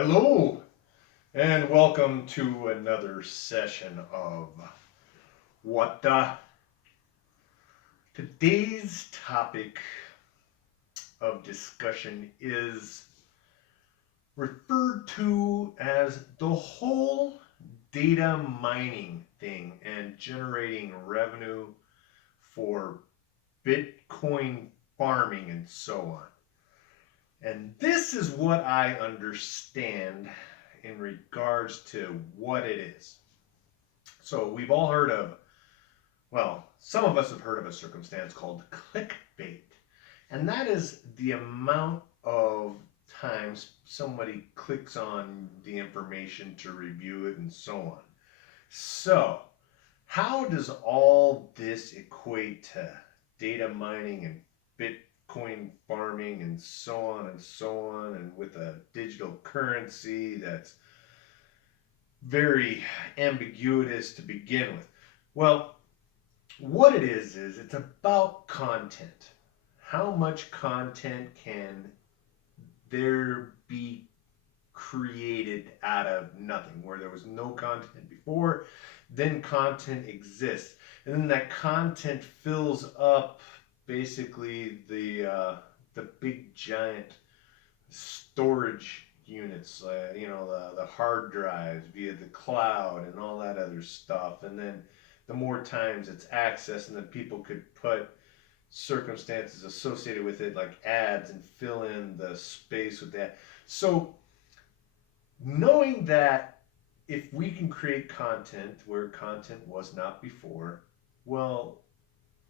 Hello, and welcome to another session of What the. Today's topic of discussion is referred to as the whole data mining thing and generating revenue for Bitcoin farming and so on. And this is what I understand in regards to what it is. So we've all heard of, well, some of us have heard of a circumstance called clickbait. And that is the amount of times somebody clicks on the information to review it and so on. So, how does all this equate to data mining and Bitcoin farming and so on, and with a digital currency that's very ambiguous to begin with? Well, what it is it's about content. How much content can there be created out of nothing? Where there was no content before, then content exists, and then that content fills up basically the big giant storage units, the hard drives via the cloud and all that other stuff. And then the more times it's accessed, and then people could put circumstances associated with it like ads and fill in the space with that. So knowing that if we can create content where content was not before, well,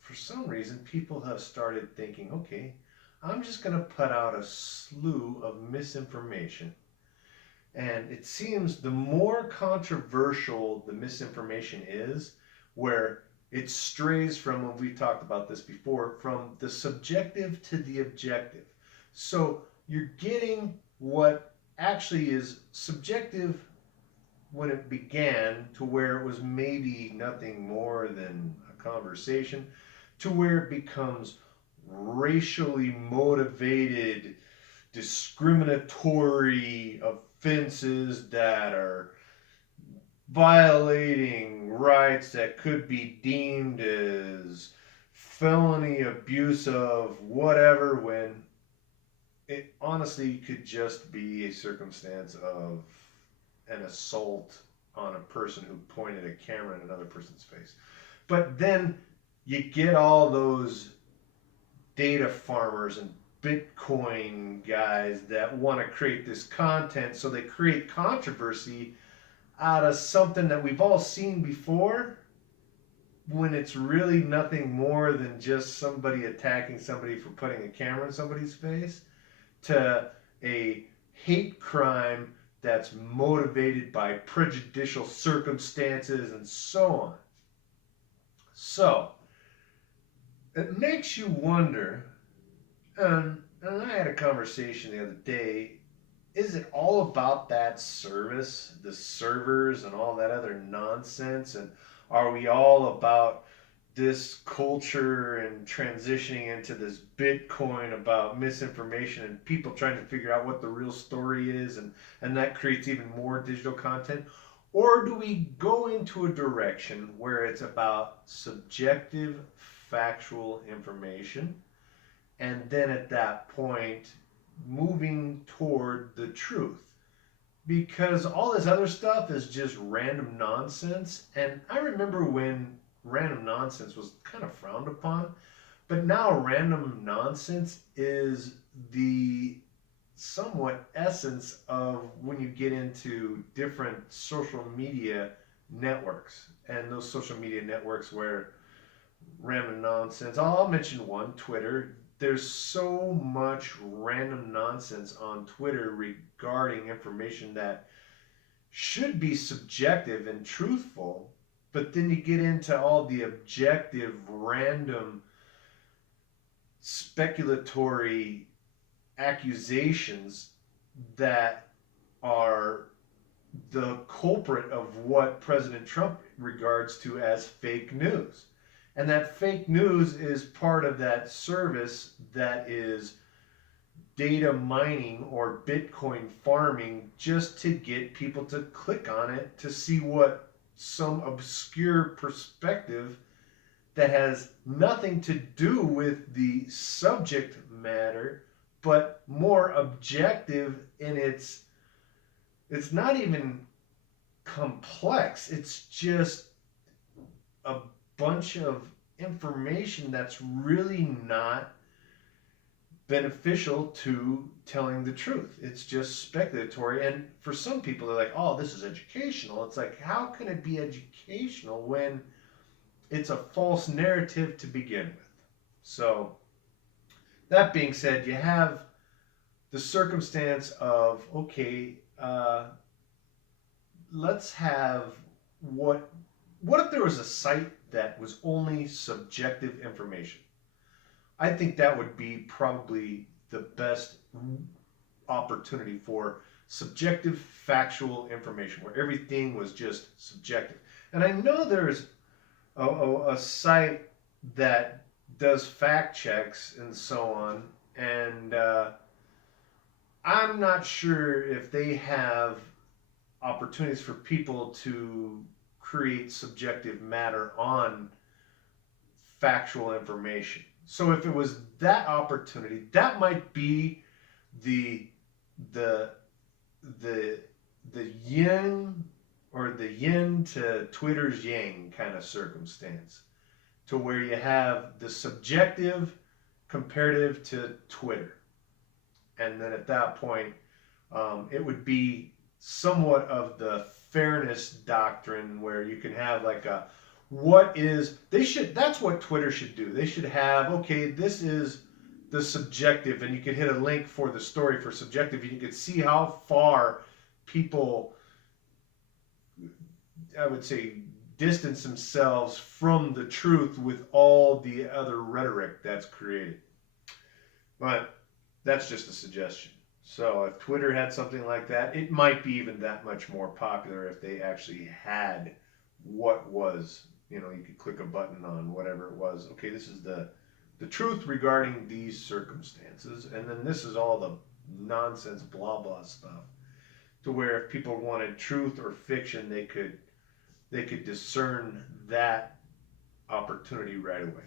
for some reason people have started thinking, okay, I'm just going to put out a slew of misinformation. And it seems the more controversial the misinformation is, where it strays from, when we've talked about this before, from the subjective to the objective. So you're getting what actually is subjective when it began, to where it was maybe nothing more than a conversation, to where it becomes racially motivated, discriminatory offenses that are violating rights that could be deemed as felony abuse of whatever, when it honestly could just be a circumstance of an assault on a person who pointed a camera in another person's face. But then you get all those data farmers and Bitcoin guys that want to create this content, so they create controversy out of something that we've all seen before, when it's really nothing more than just somebody attacking somebody for putting a camera in somebody's face, to a hate crime that's motivated by prejudicial circumstances and so on. So, it makes you wonder, and I had a conversation the other day, is it all about that service, the servers and all that other nonsense? And are we all about this culture and transitioning into this Bitcoin about misinformation and people trying to figure out what the real story is, and that creates even more digital content? Or do we go into a direction where it's about subjective, factual information, and then at that point moving toward the truth? Because all this other stuff is just random nonsense. And I remember when random nonsense was kind of frowned upon, but now random nonsense is the somewhat essence of when you get into different social media networks. And those social media networks where random nonsense, I'll mention one: Twitter. There's so much random nonsense on Twitter regarding information that should be subjective and truthful, but then you get into all the objective, random, speculatory accusations that are the culprit of what President Trump regards to as fake news. And that fake news is part of that service that is data mining or Bitcoin farming just to get people to click on it to see what some obscure perspective that has nothing to do with the subject matter, but more objective in it's not even complex. It's just a bunch of information that's really not beneficial to telling the truth. It's just speculatory. And for some people, they're like, oh, this is educational. It's like, how can it be educational when it's a false narrative to begin with? So, that being said, you have the circumstance of, okay, let's have what if there was a site that was only subjective information? I think that would be probably the best opportunity for subjective factual information where everything was just subjective. And I know there's a site that does fact checks and so on, and I'm not sure if they have opportunities for people to create subjective matter on factual information. So if it was that opportunity, that might be the the the yin or the yin to Twitter's yang kind of circumstance, to where you have the subjective comparative to Twitter, and then at that point, it would be somewhat of the fairness doctrine where you can have like a that's what Twitter should do. They should have, okay, this is the subjective, and you could hit a link for the story for subjective, and you could see how far people, I would say, distance themselves from the truth with all the other rhetoric that's created. But that's just a suggestion. So if Twitter had something like that, it might be even that much more popular if they actually had what was, you could click a button on whatever it was. Okay, this is the truth regarding these circumstances, and then this is all the nonsense blah blah stuff. To where if people wanted truth or fiction, they could discern that opportunity right away.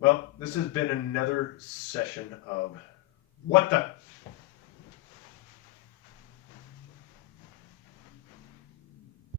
Well, this has been another session of What the